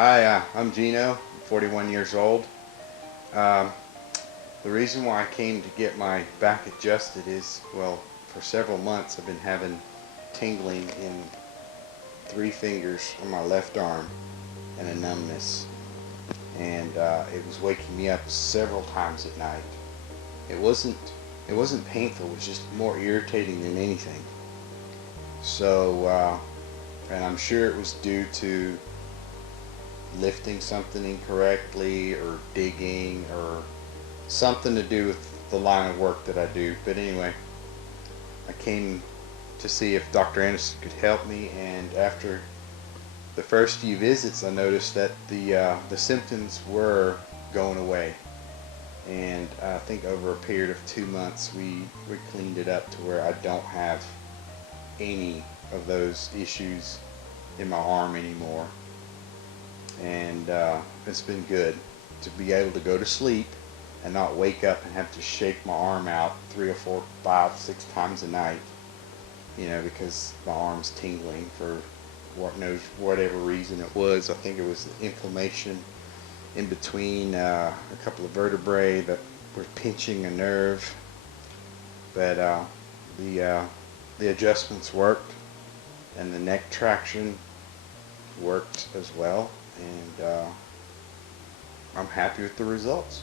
Hi, I'm Gino, I'm 41 years old. Um, the reason why I came to get my back adjusted is, well, for several months I've been having tingling in 3 fingers on my left arm and a numbness. And it was waking me up several times at night. It wasn't, it wasn't painful, it was just more irritating than anything. So, and I'm sure it was due to lifting something incorrectly or digging or something to do with the line of work that I do. But anyway, I came to see if Dr. Andersen could help me, and after the first few visits I noticed that the symptoms were going away, and I think over a period of 2 months we cleaned it up to where I don't have any of those issues in my arm anymore. And it's been good to be able to go to sleep and not wake up and have to shake my arm out 3 or 4, 5, 6 times a night, because my arm's tingling for whatever reason it was. I think it was the inflammation in between a couple of vertebrae that were pinching a nerve. But the adjustments worked, and the neck traction worked as well, and I'm happy with the results.